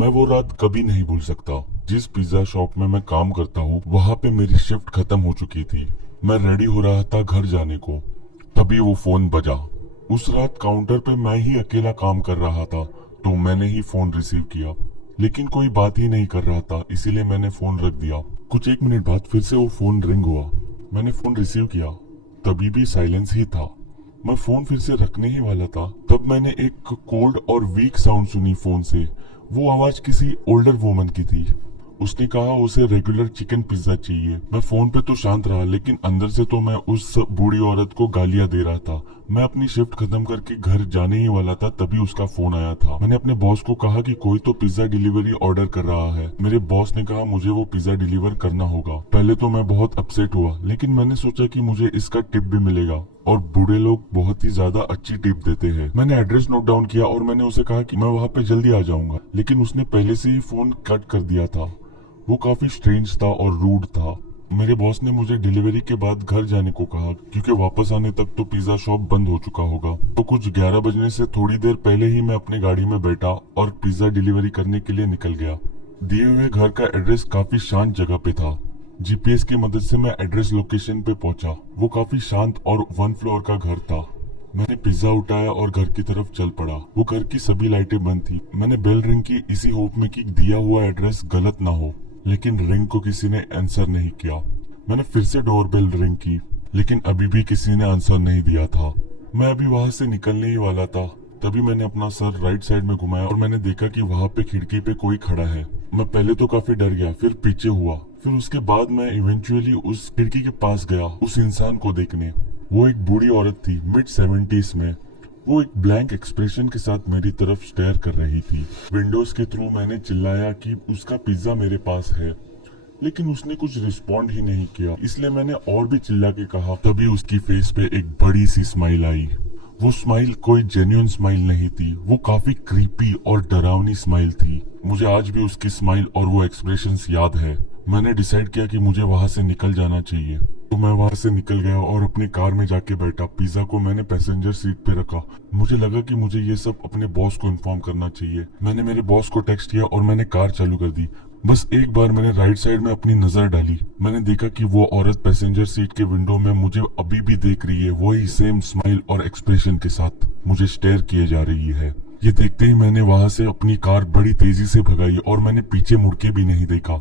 मैं वो रात कभी नहीं भूल सकता। जिस पिज्जा शॉप में मैं काम करता हूँ वहाँ पे मेरी शिफ्ट खत्म हो चुकी थी। मैं रेडी हो रहा था घर जाने को, तभी वो फोन बजा। उस रात काउंटर पे मैं ही अकेला काम कर रहा था, तो मैंने ही फोन रिसीव किया। लेकिन कोई बात ही नहीं कर रहा था, इसीलिए मैंने फोन रख दिया। कुछ 1 मिनट बाद फिर से वो फोन रिंग हुआ। मैंने फोन रिसीव किया, तभी भी साइलेंस ही था। मैं फोन फिर से रखने ही वाला था, तब मैंने एक कोल्ड और वीक साउंड सुनी फोन से। वो आवाज किसी ओल्डर वुमन की थी। उसने कहा उसे रेगुलर चिकन पिज्जा चाहिए। मैं फोन पे तो शांत रहा, लेकिन अंदर से तो मैं उस बूढ़ी औरत को गालियां दे रहा था। मैं अपनी शिफ्ट खत्म करके घर जाने ही वाला था, तभी उसका फोन आया था। मैंने अपने बॉस को कहा कि कोई तो पिज्जा डिलीवरी ऑर्डर कर रहा है। मेरे बॉस ने कहा मुझे वो पिज्जा डिलीवर करना होगा। पहले तो मैं बहुत अपसेट हुआ, लेकिन मैंने सोचा कि मुझे इसका टिप भी मिलेगा, और बूढ़े लोग बहुत ही ज्यादा अच्छी टिप देते हैं। मैंने एड्रेस नोट डाउन किया और मैंने उसे कहा कि मैं वहाँ पे जल्दी आ जाऊंगा, लेकिन उसने पहले से ही फोन कट कर दिया था। वो काफी स्ट्रेंज था और रूड था। मेरे बॉस ने मुझे डिलीवरी के बाद घर जाने को कहा, क्योंकि वापस आने तक तो पिज्जा शॉप बंद हो चुका होगा। तो कुछ 11 बजने से थोड़ी देर पहले ही मैं अपनी गाड़ी में बैठा और पिज्जा डिलीवरी करने के लिए निकल गया। दिए हुए घर का एड्रेस काफी शांत जगह पे था। जीपीएस की मदद से मैं एड्रेस लोकेशन पे पहुंचा। वो काफी शांत और 1 फ्लोर का घर था। मैंने पिज्जा उठाया और घर की तरफ चल पड़ा। वो घर की सभी लाइटें बंद थी। मैंने बेल रिंग की, इसी होप में कि दिया हुआ एड्रेस गलत ना हो, लेकिन रिंग को किसी ने आंसर नहीं किया। मैंने फिर से डोरबेल रिंग की, लेकिन अभी भी किसी ने आंसर नहीं दिया था। मैं अभी वहां से निकलने ही वाला था, तभी मैंने अपना सर राइट साइड में घुमाया और मैंने देखा कि वहां पे खिड़की पे कोई खड़ा है। मैं पहले तो काफी डर गया, फिर पीछे हुआ, फिर उसके बाद मैं इवेंचुअली उस खिड़की के पास गया उस इंसान को देखने। वो एक बूढ़ी औरत थी, मिड 70s में। वो एक ब्लैंक एक्सप्रेशन के साथ मेरी तरफ स्टेयर कर रही थी। विंडोज के थ्रू मैंने चिल्लाया कि उसका पिज्जा मेरे पास है, लेकिन उसने कुछ रिस्पॉन्ड ही नहीं किया। इसलिए मैंने और भी चिल्ला के कहा। तभी उसकी फेस पे एक बड़ी सी स्माइल आई। वो स्माइल कोई जेन्युइन स्माइल नहीं थी, वो काफी क्रीपी और डरावनी स्माइल थी। मुझे आज भी उसकी स्माइल और वो एक्सप्रेशंस याद है। मैंने डिसाइड किया कि मुझे वहां से निकल जाना चाहिए, तो मैं वहां से निकल गया और अपनी कार में जाके बैठा। पिज्जा को मैंने पैसेंजर सीट पे रखा। मुझे लगा कि मुझे ये सब अपने बॉस को इन्फॉर्म करना चाहिए। मैंने मेरे बॉस को टेक्स्ट किया और मैंने कार चालू कर दी। बस एक बार मैंने राइट साइड में अपनी नजर डाली। मैंने देखा कि वो औरत पैसेंजर सीट के विंडो में मुझे अभी भी देख रही है, वही सेम स्माइल और एक्सप्रेशन के साथ मुझे स्टेयर किए जा रही है। ये देखते ही मैंने वहां से अपनी कार बड़ी तेजी से भगाई और मैंने पीछे मुड़ के भी नहीं देखा।